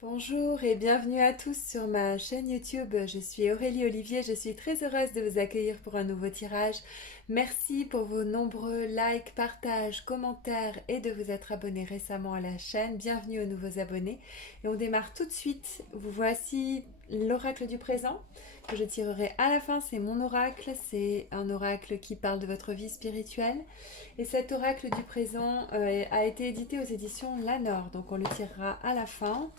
Bonjour et bienvenue à tous sur ma chaîne YouTube. Je suis Aurélie Olivier, je suis très heureuse de vous accueillir pour un nouveau tirage. Merci pour vos nombreux likes, partages, commentaires et de vous être abonnés récemment à la chaîne. Bienvenue aux nouveaux abonnés. Et on démarre tout de suite. Vous voici l'oracle du présent que je tirerai à la fin. C'est mon oracle, c'est un oracle qui parle de votre vie spirituelle. Et cet oracle du présent a été édité aux éditions Lanor, donc on le tirera à la fin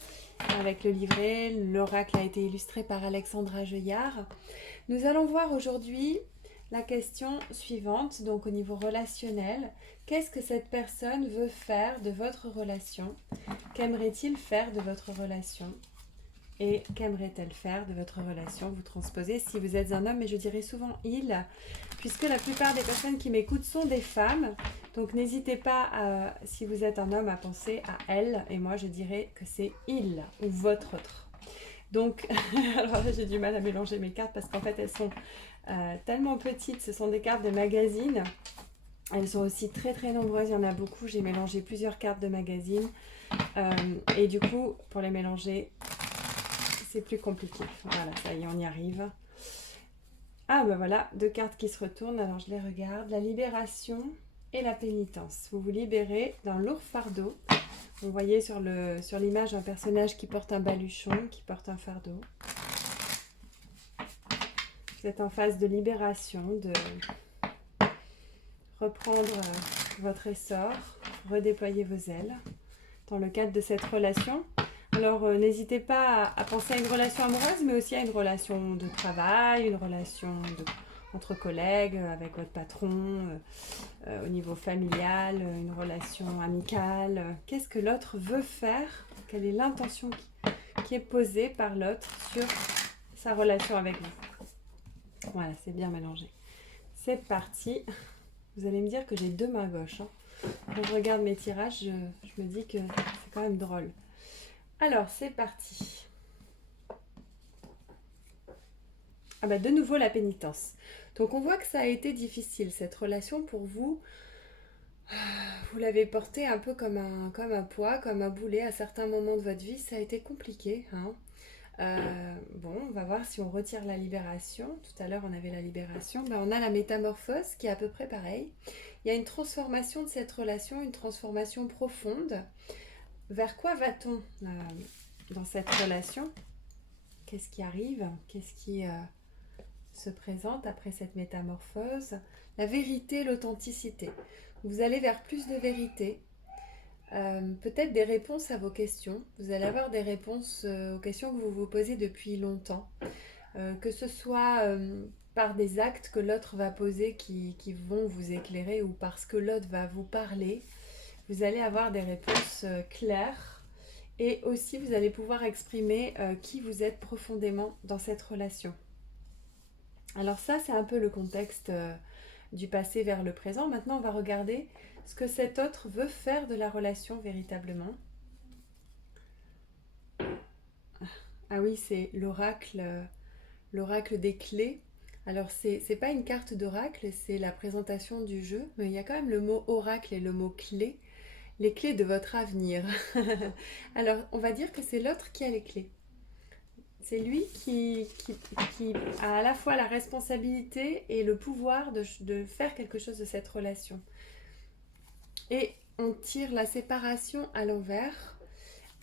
avec le livret. L'oracle a été illustré par Alexandra Jeillard. Nous allons voir aujourd'hui la question suivante, donc au niveau relationnel. Qu'est-ce que cette personne veut faire de votre relation? Qu'aimerait-il faire de votre relation? Et qu'aimerait-elle faire de votre relation? Vous transposez si vous êtes un homme, mais je dirais souvent il, puisque la plupart des personnes qui m'écoutent sont des femmes. Donc n'hésitez pas, si vous êtes un homme, à penser à elle, et moi je dirais que c'est il ou votre autre. Donc, alors là j'ai du mal à mélanger mes cartes parce qu'en fait elles sont tellement petites, ce sont des cartes de magazine. Elles sont aussi très très nombreuses, il y en a beaucoup, j'ai mélangé plusieurs cartes de magazine. Et du coup, pour les mélanger, c'est plus compliqué. Voilà, ça y est, on y arrive. Ah ben voilà, deux cartes qui se retournent, alors je les regarde. La libération et la pénitence. Vous vous libérez d'un lourd fardeau. Vous voyez sur l'image un personnage qui porte un baluchon, qui porte un fardeau. Vous êtes en phase de libération, de reprendre votre essor, redéployer vos ailes dans le cadre de cette relation. Alors n'hésitez pas à penser à une relation amoureuse, mais aussi à une relation de travail, une relation entre collègues, avec votre patron, au niveau familial, une relation amicale. Qu'est-ce que l'autre veut faire? Quelle est l'intention qui est posée par l'autre sur sa relation avec vous? Voilà, c'est bien mélangé. C'est parti. Vous allez me dire que j'ai deux mains gauches. Quand je regarde mes tirages, je me dis que c'est quand même drôle. Alors, c'est parti. Ah bah de nouveau la pénitence. Donc on voit que ça a été difficile, cette relation pour vous. Vous l'avez portée un peu comme un poids, comme un boulet à certains moments de votre vie. Ça a été compliqué. Bon, on va voir si on retire la libération. Tout à l'heure, on avait la libération. Ben, on a la métamorphose qui est à peu près pareil. Il y a une transformation de cette relation, une transformation profonde. Vers quoi va-t-on dans cette relation? Qu'est-ce qui arrive? Qu'est-ce qui se présente après cette métamorphose? La vérité, l'authenticité. Vous allez vers plus de vérité, peut-être des réponses à vos questions. Vous allez avoir des réponses aux questions que vous vous posez depuis longtemps, que ce soit par des actes que l'autre va poser qui vont vous éclairer ou parce que l'autre va vous parler. Vous allez avoir des réponses claires et aussi vous allez pouvoir exprimer qui vous êtes profondément dans cette relation. Alors ça, c'est un peu le contexte du passé vers le présent. Maintenant, on va regarder ce que cet autre veut faire de la relation véritablement. Ah oui, c'est l'oracle des clés. Alors, c'est pas une carte d'oracle, c'est la présentation du jeu, mais il y a quand même le mot oracle et le mot clé, les clés de votre avenir. Alors, on va dire que c'est l'autre qui a les clés. C'est lui qui a à la fois la responsabilité et le pouvoir de faire quelque chose de cette relation. Et on tire la séparation à l'envers.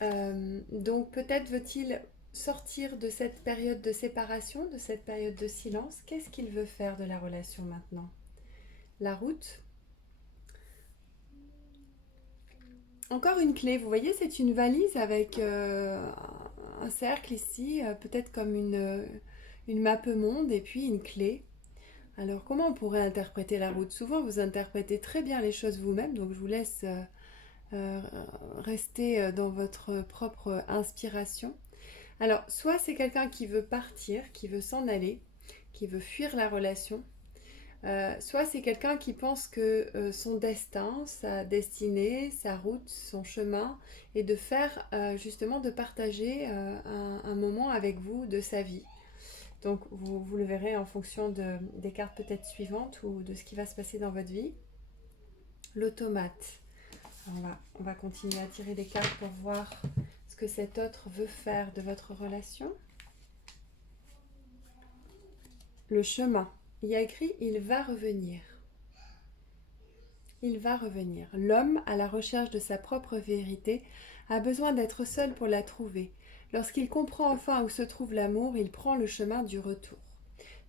Donc peut-être veut-il sortir de cette période de séparation, de cette période de silence. Qu'est-ce qu'il veut faire de la relation maintenant? La route. Encore une clé, vous voyez, c'est une valise avec un cercle ici, peut-être comme une map monde et puis une clé. Alors comment on pourrait interpréter la route? Souvent vous interprétez très bien les choses vous-même, donc je vous laisse euh, rester dans votre propre inspiration. Alors, soit c'est quelqu'un qui veut partir, qui veut s'en aller, qui veut fuir la relation, soit c'est quelqu'un qui pense que son destin, sa destinée, sa route, son chemin est de faire justement de partager un moment avec vous de sa vie. Donc vous le verrez en fonction des cartes peut-être suivantes ou de ce qui va se passer dans votre vie. L'automate. On va continuer à tirer des cartes pour voir ce ce que cet autre veut faire de votre relation. Le chemin. Il y a écrit « il va revenir ». Il va revenir. L'homme, à la recherche de sa propre vérité, a besoin d'être seul pour la trouver. Lorsqu'il comprend enfin où se trouve l'amour, il prend le chemin du retour.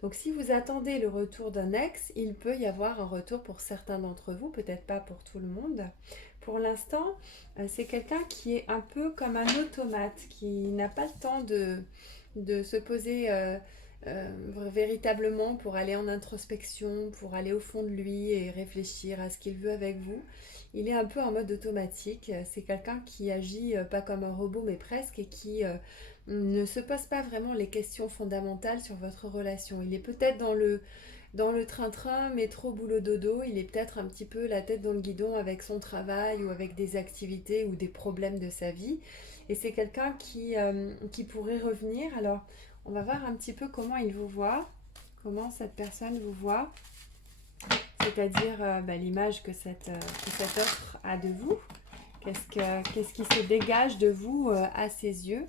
Donc si vous attendez le retour d'un ex, il peut y avoir un retour pour certains d'entre vous, peut-être pas pour tout le monde. Pour l'instant, c'est quelqu'un qui est un peu comme un automate, qui n'a pas le temps de se poser véritablement pour aller en introspection, pour aller au fond de lui et réfléchir à ce qu'il veut avec vous. Il est un peu en mode automatique. C'est quelqu'un qui agit pas comme un robot mais presque et qui ne se pose pas vraiment les questions fondamentales sur votre relation. Il est peut-être dans le train-train, métro, boulot, dodo. Il est peut-être un petit peu la tête dans le guidon avec son travail ou avec des activités ou des problèmes de sa vie. Et c'est quelqu'un qui pourrait revenir. Alors, on va voir un petit peu comment il vous voit, comment cette personne vous voit, c'est-à-dire l'image que cet autre a de vous. Qu'est-ce qui se dégage de vous à ses yeux.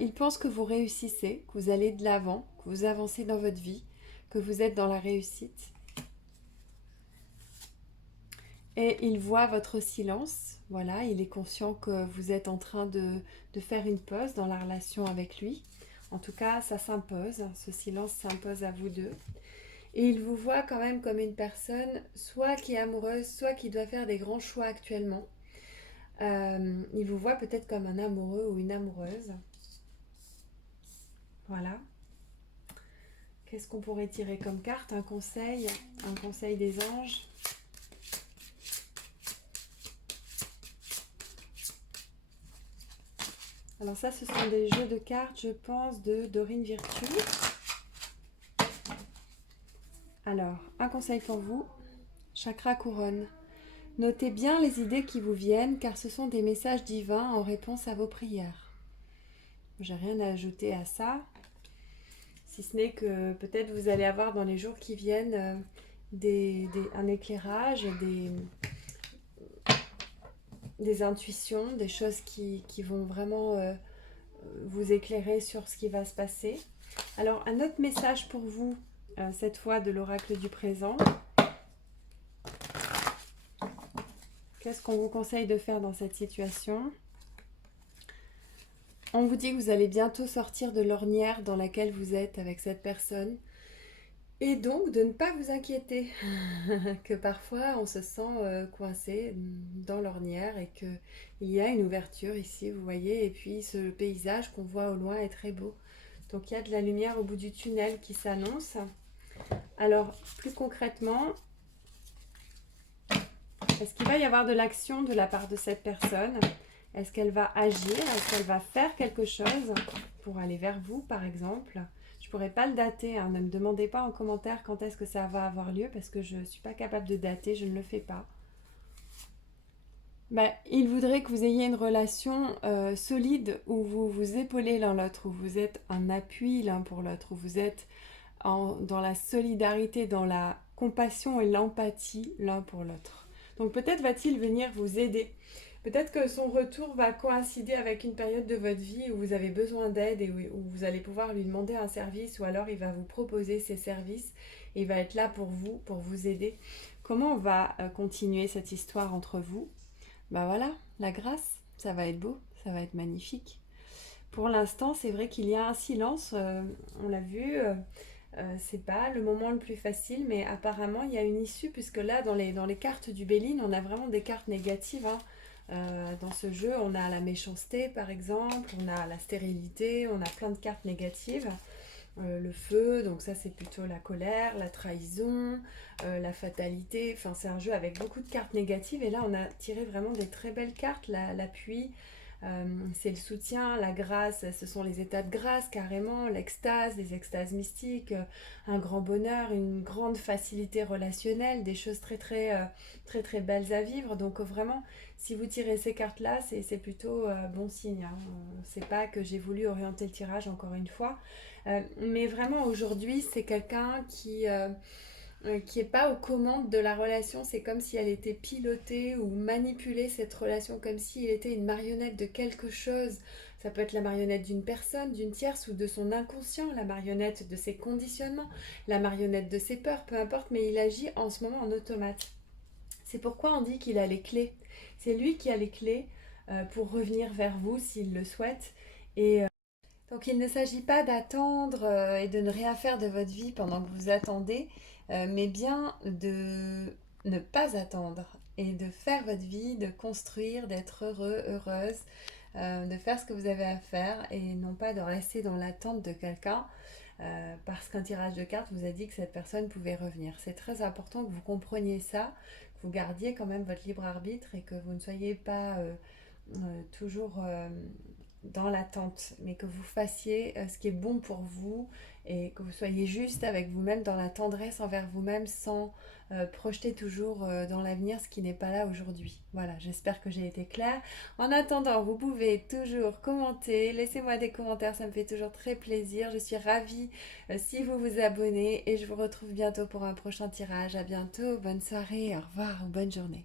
Il pense que vous réussissez, que vous allez de l'avant, que vous avancez dans votre vie, que vous êtes dans la réussite. Et il voit votre silence. Voilà, il est conscient que vous êtes en train de faire une pause dans la relation avec lui. En tout cas, ça s'impose. Ce silence s'impose à vous deux. Et il vous voit quand même comme une personne, soit qui est amoureuse, soit qui doit faire des grands choix actuellement. Il vous voit peut-être comme un amoureux ou une amoureuse. Voilà. Qu'est-ce qu'on pourrait tirer comme carte? Un conseil des anges. Alors ça, ce sont des jeux de cartes, je pense, de Dorine Virtue. Alors, un conseil pour vous. Chakra couronne. Notez bien les idées qui vous viennent, car ce sont des messages divins en réponse à vos prières. J'ai rien à ajouter à ça. Si ce n'est que peut-être vous allez avoir dans les jours qui viennent un éclairage, des intuitions, des choses qui vont vraiment vous éclairer sur ce qui va se passer. Alors, un autre message pour vous, cette fois de l'oracle du présent. Qu'est-ce qu'on vous conseille de faire dans cette situation ? On vous dit que vous allez bientôt sortir de l'ornière dans laquelle vous êtes avec cette personne. Et donc de ne pas vous inquiéter, que parfois on se sent coincé dans l'ornière et qu'il y a une ouverture ici, vous voyez, et puis ce paysage qu'on voit au loin est très beau. Donc il y a de la lumière au bout du tunnel qui s'annonce. Alors plus concrètement, est-ce qu'il va y avoir de l'action de la part de cette personne ? Est-ce qu'elle va agir ? Est-ce qu'elle va faire quelque chose pour aller vers vous, par exemple ? Je ne pourrais pas le dater, hein. Ne me demandez pas en commentaire quand est-ce que ça va avoir lieu, parce que je ne suis pas capable de dater, je ne le fais pas. Il voudrait que vous ayez une relation solide, où vous vous épaulez l'un l'autre, où vous êtes un appui l'un pour l'autre, où vous êtes dans la solidarité, dans la compassion et l'empathie l'un pour l'autre. Donc peut-être va-t-il venir vous aider. Peut-être que son retour va coïncider avec une période de votre vie où vous avez besoin d'aide et où vous allez pouvoir lui demander un service, ou alors il va vous proposer ses services et il va être là pour vous aider. Comment on va continuer cette histoire entre vous ? Voilà, la grâce, ça va être beau, ça va être magnifique. Pour l'instant, c'est vrai qu'il y a un silence, on l'a vu, c'est pas le moment le plus facile, mais apparemment il y a une issue, puisque là, dans les cartes du Béline, on a vraiment des cartes négatives, hein. Dans ce jeu, on a la méchanceté par exemple, on a la stérilité, on a plein de cartes négatives. Le feu, donc ça c'est plutôt la colère, la trahison, la fatalité. Enfin, c'est un jeu avec beaucoup de cartes négatives, et là on a tiré vraiment des très belles cartes. L'appui, c'est le soutien, la grâce, ce sont les états de grâce carrément, l'extase, les extases mystiques, un grand bonheur, une grande facilité relationnelle, des choses très très belles à vivre. Donc vraiment, si vous tirez ces cartes-là, c'est plutôt bon signe, hein. C'est pas que j'ai voulu orienter le tirage encore une fois, mais vraiment aujourd'hui, c'est quelqu'un qui qui n'est pas aux commandes de la relation. C'est comme si elle était pilotée ou manipulée, cette relation, comme s'il était une marionnette de quelque chose. Ça peut être la marionnette d'une personne, d'une tierce ou de son inconscient, la marionnette de ses conditionnements, la marionnette de ses peurs, peu importe, mais il agit en ce moment en automate. C'est pourquoi on dit qu'il a les clés. C'est lui qui a les clés pour revenir vers vous s'il le souhaite. Et donc il ne s'agit pas d'attendre et de ne rien faire de votre vie pendant que vous attendez, mais bien de ne pas attendre et de faire votre vie, de construire, d'être heureux, heureuse, de faire ce que vous avez à faire et non pas de rester dans l'attente de quelqu'un parce qu'un tirage de cartes vous a dit que cette personne pouvait revenir. C'est très important que vous compreniez ça, que vous gardiez quand même votre libre arbitre et que vous ne soyez pas toujours dans l'attente, mais que vous fassiez ce qui est bon pour vous et que vous soyez juste avec vous-même, dans la tendresse envers vous-même, sans projeter toujours dans l'avenir ce qui n'est pas là aujourd'hui. Voilà, j'espère que j'ai été claire. En attendant, vous pouvez toujours commenter, laissez-moi des commentaires, ça me fait toujours très plaisir. Je suis ravie si vous vous abonnez et je vous retrouve bientôt pour un prochain tirage. À bientôt, bonne soirée, au revoir ou bonne journée.